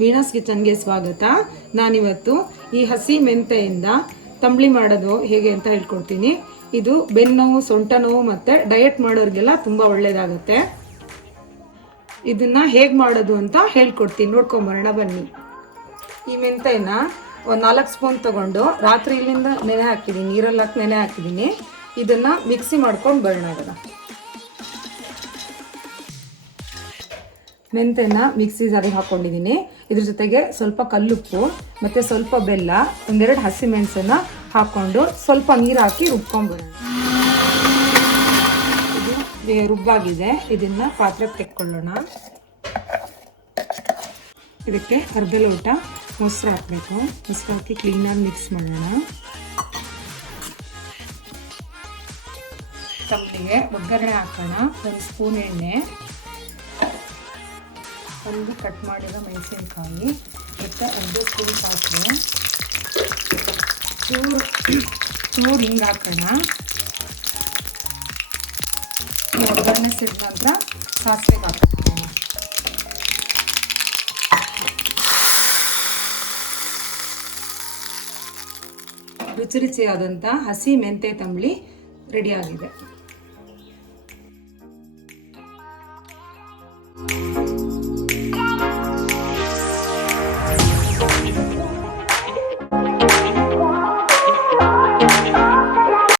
ವೀಣಾಸ್ ಕಿಚನ್ಗೆ ಸ್ವಾಗತ. ನಾನಿವತ್ತು ಈ ಹಸಿ ಮೆಂತೆಯಿಂದ ತಂಬಳಿ ಮಾಡೋದು ಹೇಗೆ ಅಂತ ಹೇಳ್ಕೊಡ್ತೀನಿ. ಇದು ಬೆನ್ನೋವು, ಸೊಂಟ ನೋವು ಮತ್ತು ಡಯಟ್ ಮಾಡೋರಿಗೆಲ್ಲ ತುಂಬ ಒಳ್ಳೆಯದಾಗುತ್ತೆ. ಇದನ್ನು ಹೇಗೆ ಮಾಡೋದು ಅಂತ ಹೇಳ್ಕೊಡ್ತೀನಿ, ನೋಡ್ಕೊಂಬರೋಣ ಬನ್ನಿ. ಈ ಮೆಂತೆನ ಒಂದು 4 ಸ್ಪೂನ್ ತೊಗೊಂಡು ರಾತ್ರಿ ಇಲ್ಲಿಂದ ನೆನೆ ಹಾಕಿದ್ದೀನಿ, ನೀರಲ್ಲಿ ಹಾಕಿ ನೆನೆ ಹಾಕಿದ್ದೀನಿ. ಇದನ್ನು ಮಿಕ್ಸಿ ಮಾಡ್ಕೊಂಡು ಬರೋಣ. ಅದನ್ನು ಮೆಂತೆನ ಮಿಕ್ಸಿ ಜಾರಿಗೆ ಹಾಕ್ಕೊಂಡಿದ್ದೀನಿ. ಇದ್ರ ಜೊತೆಗೆ ಸ್ವಲ್ಪ ಕಲ್ಲುಪ್ಪು ಮತ್ತು ಸ್ವಲ್ಪ ಬೆಲ್ಲ, ಒಂದೆರಡು ಹಸಿಮೆಣಸನ್ನು ಹಾಕ್ಕೊಂಡು ಸ್ವಲ್ಪ ನೀರು ಹಾಕಿ ರುಬ್ಕೊಂಡ್ಬರೋಣ. ಇದು ರುಬ್ಬಾಗಿದೆ. ಇದನ್ನು ಪಾತ್ರೆಗೆ ತೆಕ್ಕೊಳ್ಳೋಣ. ಇದಕ್ಕೆ ಅರ್ಧ ಲೋಟ ಮೊಸರು ಹಾಕಬೇಕು. ಮೊಸರು ಹಾಕಿ ಕ್ಲೀನಾಗಿ ಮಿಕ್ಸ್ ಮಾಡೋಣ. ತಂಬಳಿಗೆ ಒಗ್ಗರಣೆ ಹಾಕೋಣ. 1 ಸ್ಪೂನ್ ಎಣ್ಣೆ, ಒಂದು ಕಟ್ ಮಾಡಿರೋ ಮೆಣಸಿನಕಾಯಿ ಮತ್ತು ಅರ್ಧ ಸ್ಪೂನ್ ಸಾಸಿವೆ, ಚೂರು ಹಿಂಗೆ ಹಾಕೋಣ. ಒಗ್ಗರಣೆ ಸಿಡಿದ ನಂತರ ಸಾಸಿವೆಗೆ ಹಾಕೋಣ. ರುಚಿ ರುಚಿಯಾದಂಥ ಹಸಿ ಮೆಂತೆ ತಂಬಳಿ ರೆಡಿಯಾಗಿದೆ.